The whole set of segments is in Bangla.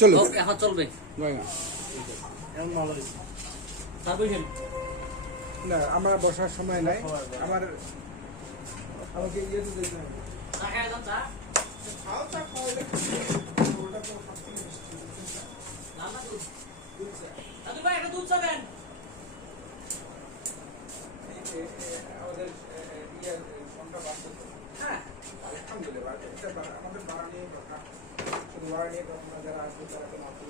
চলো এখন চলবে না, আমার বসার সময় নাই। আমাকে ইয়ে তো দিতে হবে। আমাদের ফোনটা বাঁচতে হ্যাঁ আলহামদুলিল্লাহ আমাদের ভাড়া নিয়ে কথা, শুধু ভাড়া নিয়ে কথা, যারা আসবে তারা তো মাত্র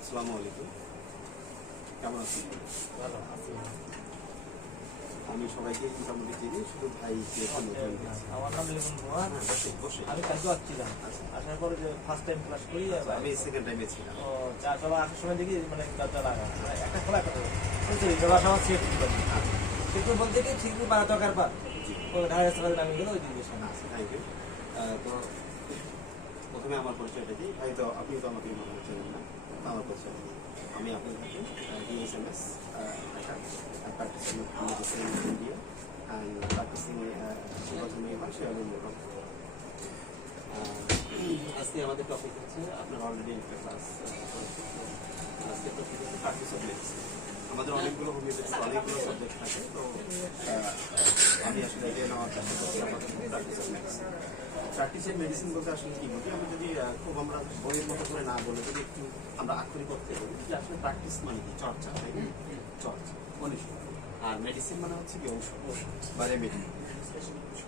আসসালামু আলাইকুম, কেমন আছেন? ভালো আছি। আমি সবাইকে মোটামুটি চিনি, শুধু ভাইকে আমার নাম লিমন কুমার। আমি কাজু আসছিলাম, আসার পরে যে ফার্স্ট টাইম ক্লাস করি, আমি সেকেন্ড টাইমে ছিলাম। ও চা সবাই আসার সময় দেখি মানে দরজা লাগা একটা খোলা কথা সবার সময় সেট সেটু বলতে কি ঠিক বারো টাকার পর ওই ঢাকা সকাল নামে গেলে ওই দিকে সামনে আছে। Thank you. তো প্রথমে আমার পরিচয়টা দিই। ভাই তো আপনি তো আমাকে মনে হচ্ছেন না, আমার পরিচয় দিই। আমি আপনার কাছে DSMS practicing medicine in India and practicing আজকে আমাদের টপিক হচ্ছে, আপনার অলরেডি একটা ক্লাস আজকে টপিক হচ্ছে প্র্যাকটিস অফ মেডিসিন। আমাদের অনেকগুলো হোমিওপ্যাথি অনেকগুলো সাবজেক্ট থাকে, তো আমি আসলে এটা নেওয়ার চেষ্টা করছি আমাদের practice of medicine. Practice of medicine বলতে আসলে কি বুঝি, আমি যদি খুব আমরা বইয়ের মতো করে না বলে যদি একটু আমরা আক্ষরিক করতে বলি যে আসলে প্র্যাকটিস মানে কি, চর্চা, তাই না? চর্চা অনুশীলন। আর মেডিসিন মানে হচ্ছে কি ঔষধ বা রেমেডি।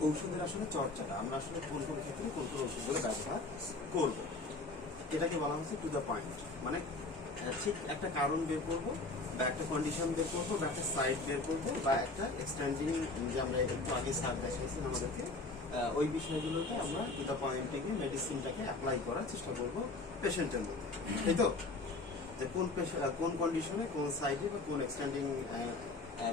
ঔষধের আসলে চর্চাটা আমরা আসলে কোন কোন ক্ষেত্রে কোন কোন ওষুধগুলো ব্যবহার করবো, এটাকে বলা হচ্ছে টু দ্য পয়েন্ট। মানে ঠিক একটা কারণ বের করবো, বা একটা কন্ডিশন বের করবো, বা একটা সাইড বের করবো, বা একটা এক্সটেন্ডিং, যে আমরা একটু আগে স্যার দেখিয়েছেন আমাদেরকে, ওই বিষয়গুলোতে আমরা টু দ্য পয়েন্ট থেকে মেডিসিনটাকে অ্যাপ্লাই করার চেষ্টা করবো পেশেন্টের মধ্যে, এই তো? যে কোন কন্ডিশনে, কোন সাইডে, বা কোন এক্সটেন্ডিং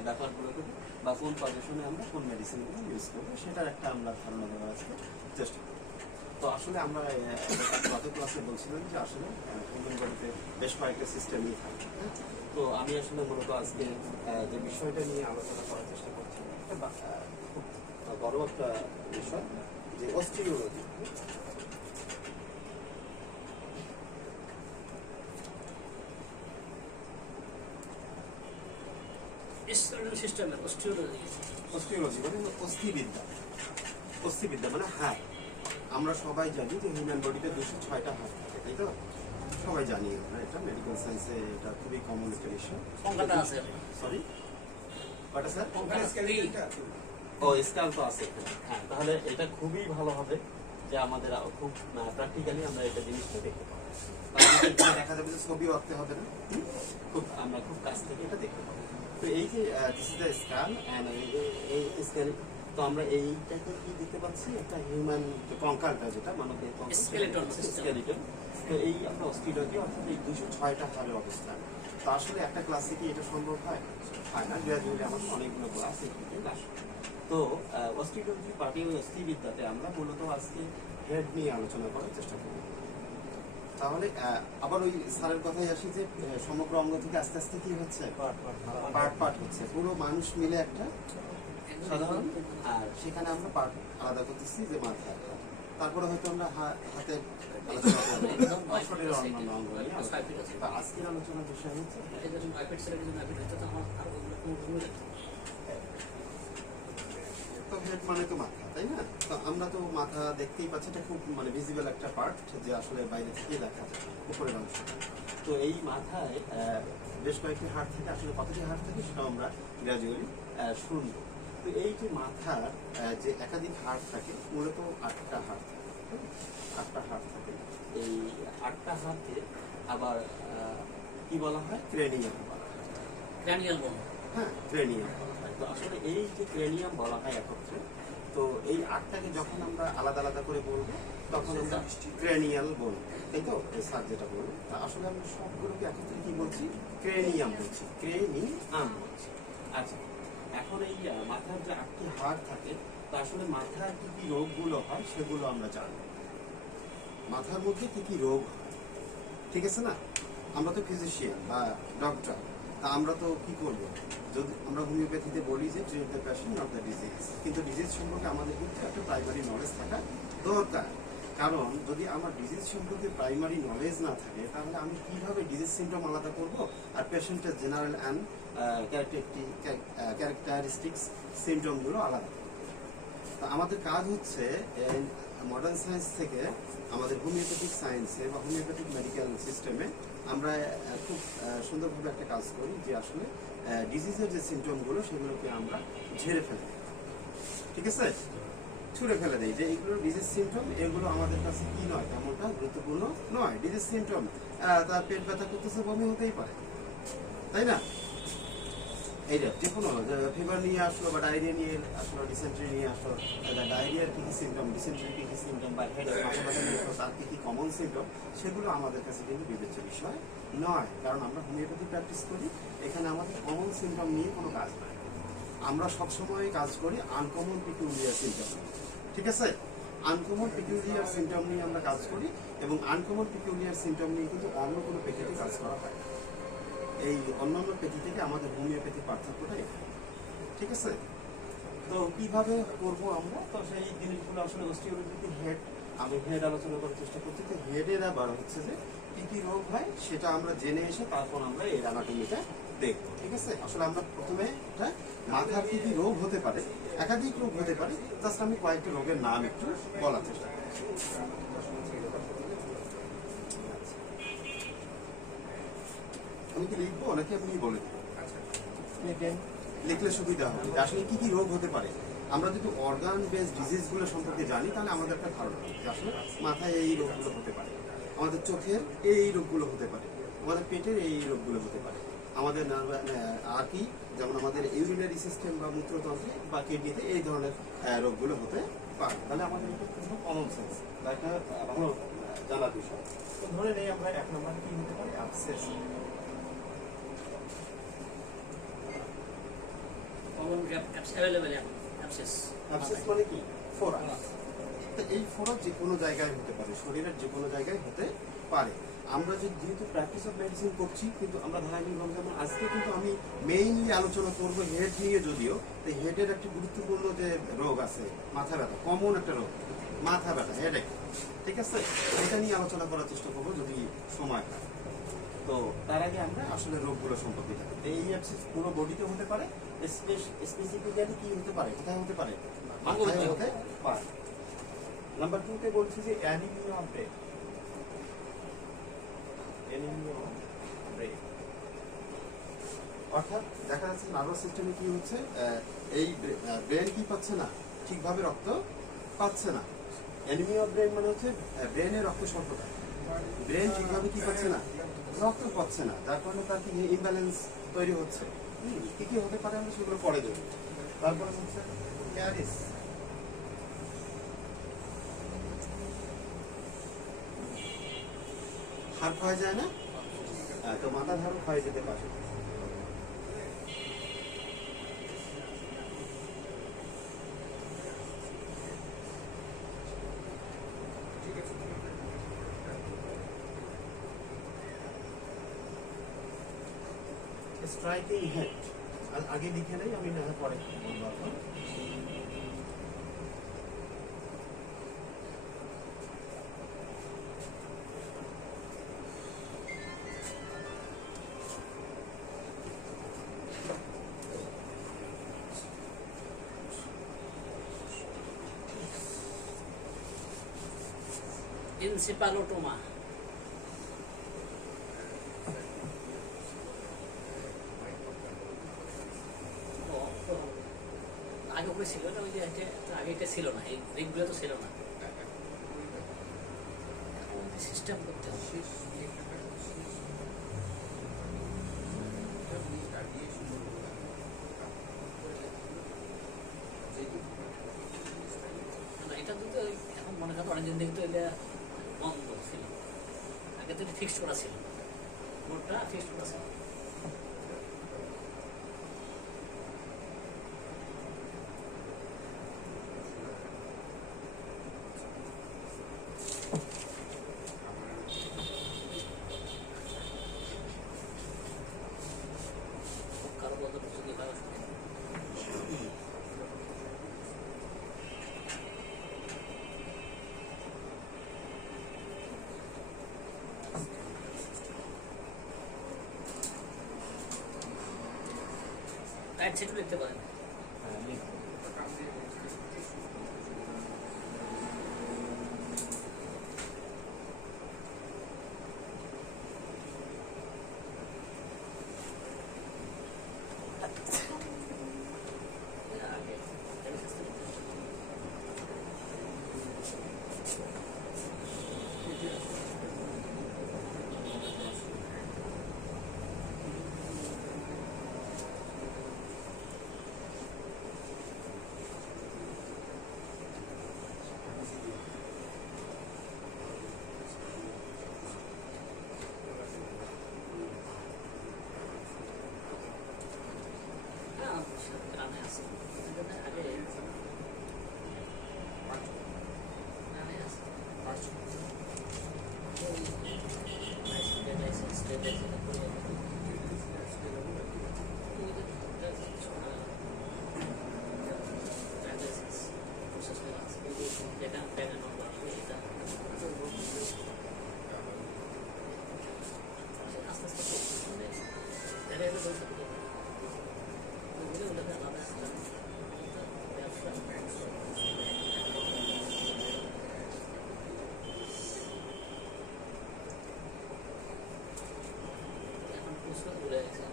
ব্যাপারগুলোকে, বা কোন পজিশনে আমরা কোন মেডিসিনগুলো ইউজ করবো, সেটার একটা আমরা ধারণা দেওয়ার আজকে চেষ্টা করবো। তো আসলে আমরা গত ক্লাসে বলছিলাম যে আসলে হিউম্যান বডিতে বেশ কয়েকটা সিস্টেমই থাকে, হ্যাঁ? তো আমি আসলে মূলত আজকে যে বিষয়টা নিয়ে আলোচনা করার চেষ্টা করছি, খুব বড় একটা বিষয়, যে অস্টিওলজি। অস্টিওলজি মানে অস্থিবিদ্যা। অস্থিবিদ্যা মানে হাড়। আমরা সবাই জানি যে হিউম্যান বডিতে 206টা হাড় থাকে, তাই তো? সবাই জানি আমরা এটা, মেডিকেল সায়েন্সে এটা খুবই কমন একটা বিষয়। সরি, কয়টা স্যার? ও স্কেল তো আছে। হ্যাঁ, তাহলে এটা খুবই ভালো হবে যে আমাদের খুব প্র্যাকটিক্যালি আমরা এটা জিনিসটা দেখতে পাবো। দেখা যাবে যে ছবিও আঁকতে হবে না, আমরা খুব কাছ থেকে এটা দেখতে পাবো। তো এই যে this is the scale and এই স্কেল, তো আমরা এইটাকে কি দেখতে পাচ্ছি, একটা হিউম্যান কঙ্কালটা, যেটা মানবের স্কেলেটন। তো এই আমরা অস্টিওলজি অর্থাৎ এই 206টা হাড়ের অবস্থান। তো আসলে একটা ক্লাসে কি এটা সম্ভব হয়? হয় না। গ্রাজুয়ালি আমার অনেকগুলো ক্লাস এখানে আসবে। তো অস্টিওলজি পার্টি ওই অস্থিবিদ্যাতে আমরা মূলত আজকে হেড নিয়ে আলোচনা করার চেষ্টা করব। তাহলে আবার ওই স্যারের কথাই আসি যে সমগ্র অঙ্গ থেকে আস্তে আস্তে কি হচ্ছে, পার্ট পার্ট হচ্ছে, পুরো মানুষ মিলে একটা সাধারণ, আর সেখানে আমরা পার্ট আলাদা করতেছি, যে মাথা। তারপরে হয়তো আমরা হাতে আলোচনা করবো শরীরের অন্যান্য অঙ্গ নিয়ে। আজকের আলোচনার বিষয় হচ্ছে তো হেড মানে তো মাথা, তাই না? তো আমরা তো মাথা দেখতেই পাচ্ছি, এটা খুব মানে ভিজিবল একটা পার্ট, যে আসলে বাইরে থেকেই দেখা যায় উপরের অংশ। তো এই মাথায় বেশ কয়েকটি হাড় থাকে, আসলে কতটি হাড় থাকে সেটাও আমরা গ্র্যাজুয়ালি শুনবো। তো এই যে মাথার যে একাধিক হাড় থাকে, মূলত 8টা হাড় থাকে, 8টা হাড় থাকে। এই 8টা হাড়কে আবার কি বলা হয়, ক্রেনিয়াম বলা হয়। ক্র্যানিয়াল বোন, হ্যাঁ, ক্রেনিয়াম। তো আসলে এই যে ক্রেনিয়াম বলা হয় একত্রে, তো এই 8টাকে যখন আমরা আলাদা আলাদা করে বলবো তখন আমরা ক্রেনিয়াল বলবো, তাই তো? স্যার যেটা বলবো, আসলে আমরা সবগুলোকে একত্রে কি বলছি, ক্রেনিয়াম বলছি, ক্রেনিয়াম বলছি। আচ্ছা, এখন এই মাথার যে 8টি হাড় থাকে, তা আসলে মাথার কি কি রোগগুলো হয় সেগুলো আমরা জানবো। মাথার মধ্যে কি কি রোগ হয়, ঠিক আছে না? আমরা তো ফিজিশিয়ান বা ডক্টর, তা আমরা তো কি করব, যদি আমরা হোমিওপ্যাথিতে বলি যে treat the patient not the disease, কিন্তু ডিজিজ সম্পর্কে আমাদের কিন্তু একটা প্রাইমারি নলেজ থাকা দরকার। কারণ যদি আমার ডিজিজ সম্পর্কে প্রাইমারি নলেজ না থাকে তাহলে আমি কিভাবে ডিজিজ সিমটম আলাদা করব আর পেশেন্টের জেনারেল অ্যান্ড ক্যারেক্টারিস্টিক্স সিমটমগুলো আলাদা করব। তা আমাদের কাজ হচ্ছে মডার্ন সায়েন্স থেকে আমাদের হোমিওপ্যাথিক সায়েন্সে বা হোমিওপ্যাথিক মেডিকেল সিস্টেমে আমরা খুব সুন্দরভাবে একটা কাজ করি যে আসলে ডিজিজের যে সিমটমগুলো সেগুলোকে আমরা ঝেড়ে ফেলি, ঠিক আছে, ছুঁড়ে ফেলে দেয় যে এইগুলো ডিজিজ সিমটম, এগুলো আমাদের কাছে কি নয়, তেমনটা গুরুত্বপূর্ণ নয়। ডিজিজ সিমটম, তার পেট ব্যথা করতেছে, বমি হতেই পারে, তাই না? এইটা যে কোনো ফিভার নিয়ে আসলো বা ডায়রিয়া নিয়ে আসলো, ডিসেন্ট্রি নিয়ে আসলো, ডায়রিয়ার কী কী সিমটম, ডিসেন্ট্রির কী কী সিমটম বা হেডেক মাথা ব্যথা নিয়ে আসলো, তার কী কী কমন সিমটম, সেগুলো আমাদের কাছে কিন্তু বিবেচ্য বিষয় নয়। কারণ আমরা হোমিওপ্যাথি প্র্যাকটিস করি, এখানে আমাদের কমন সিমটম নিয়ে কোনো কাজ নয়। আমরা সবসময় কাজ করি আনকমন পিকুলিয়ার সিমটম, ঠিক আছে? আনকমন পিকুলিয়ার সিমটম নিয়ে আমরা কাজ করি এবং আনকমন পিকুলিয়ার সিমটম নিয়ে কিন্তু অন্য কোনো পেথিতে কাজ করা হয়। এই অন্যান্য পেথি থেকে আমাদের হোমিওপ্যাথি পার্থক্যটা এখানে, ঠিক আছে? তো কিভাবে করবো আমরা, তো সেই জিনিসগুলো আসলে অস্টিওপ্যাথিক হেড, আমি হেড আলোচনা করার চেষ্টা করছি। তো হেডের আবার হচ্ছে যে কি কি রোগ হয় সেটা আমরা জেনে এসে তারপর আমরা এর অ্যানাটমিটা দেখবো, ঠিক আছে? আসলে আমরা প্রথমে মাথার কি কি রোগ হতে পারে, একাধিক রোগ হতে পারে, জাস্ট আমি কয়েকটি রোগের নাম একটু বলার চেষ্টা করছি। আমি কি লিখবো নাকি আপনি বলে দিবেন? লিখলে সুবিধা হবে যে আসলে কি কি রোগ হতে পারে। আমরা যদি অর্গান বেস ডিজিজ গুলো সম্পর্কে জানি তাহলে আমাদের একটা ধারণা হবে যে আসলে মাথায় এই রোগগুলো হতে পারে, আমাদের চোখের এই রোগগুলো হতে পারে, আমাদের পেটের এই রোগগুলো হতে পারে, আমাদের আর কি, যেমন আমাদের ইউরিনারি সিস্টেম বা মূত্রতন্ত্রে বা কিডনিতে এই ধরনের রোগগুলো হতে পারে। তাহলে আমাদের এটা কিন্তু কমন সেন্স বা একটা ভালো জানার বিষয়। তো ধরে নেই আমরা 1 নম্বরে কি হতে পারে, অ্যাবসেস। অ্যাবসেস মানে কি? ফোড়া। তো এই ফোড়া যে কোনো জায়গায় হতে পারে, শরীরের যে কোনো জায়গায় হতে পারে। আমরা যেহেতু প্র্যাকটিস অফ মেডিসিন করছি, কিন্তু আমরা ধারাবাহিকভাবে যেমন আজকে কিন্তু আমি মেইনলি আলোচনা করবো হেড নিয়ে, যদিও তো হেডের একটি গুরুত্বপূর্ণ যে রোগ আছে মাথা ব্যথা, কমন একটা রোগ মাথা ব্যথা, হেডেক, ঠিক আছে? এটা নিয়ে আলোচনা করার চেষ্টা করবো যদি সময় হয়। তো তার আগে আমরা আসলে রোগগুলো সম্পর্কে জানি। এই অ্যাবসেস পুরো বডিতে হতে পারে, স্পেসিফিক্যালি কি হতে পারে, কোথায় হতে পারে, মাথায় হতে পারে। নাম্বার 2 তে বলছি যে anaemia of brain. Anaemia of brain অর্থাৎ দেখা যাচ্ছে নার্ভাস সিস্টেমে কি হচ্ছে, এই ব্রেন কি পাচ্ছে না, ঠিকভাবে রক্ত পাচ্ছে না। অ্যানিমিয়া অফ ব্রেন মানে হচ্ছে ব্রেনের রক্ত স্বল্পতা, ব্রেন ঠিকভাবে কি পাচ্ছে না, রক্ত পাচ্ছে না, যার কারণে তার কি ইমব্যালেন্স তৈরি হচ্ছে। কি কি হতে পারে আমরা সেগুলো পরে দেবো। তারপরে হচ্ছে ক্যারিস, হাড় ক্ষয় যায় না, তো মাথার হাড়ও ক্ষয় যেতে পারে। স্ট্রাইকিং হেড আগে লিখে নেই, আমি না পরে বলবো এখন। এনসেফালোটোমা, আগে ওগুলো ছিল না, ওই যে আগে এটা ছিল না, এই রিগগুলো তো ছিল না, সিস্টেম করতে হবে। এটা তো এখন মনে করেন অনেকদিন দেখতে এটা বন্ধ ছিল, আগে তো এটা ফিক্সড করা ছিল, বোর্ডটা ফিক্সড করা ছিল। এক সেটও লিখতে পারেন। হ্যাঁ, লিখবো। কাম দিয়ে আগে গ্রামে আছে আগে গ্রামে আছে লাইসেন্স আস্তে আস্তে এখন প্রশ্ন ঘুরে গেছে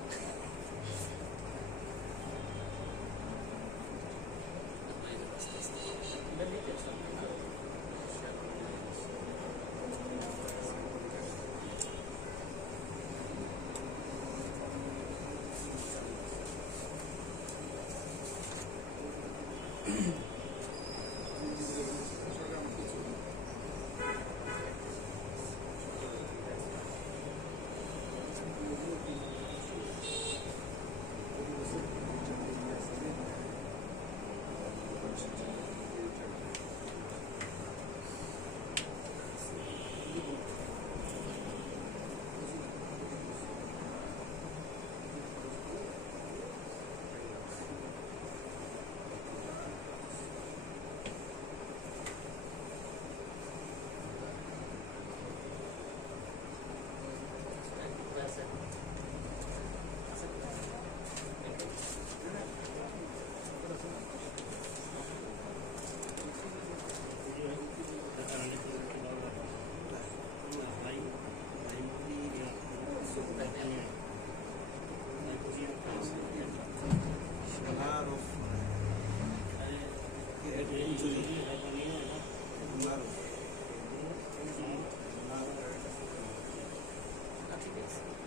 ঠিক আছে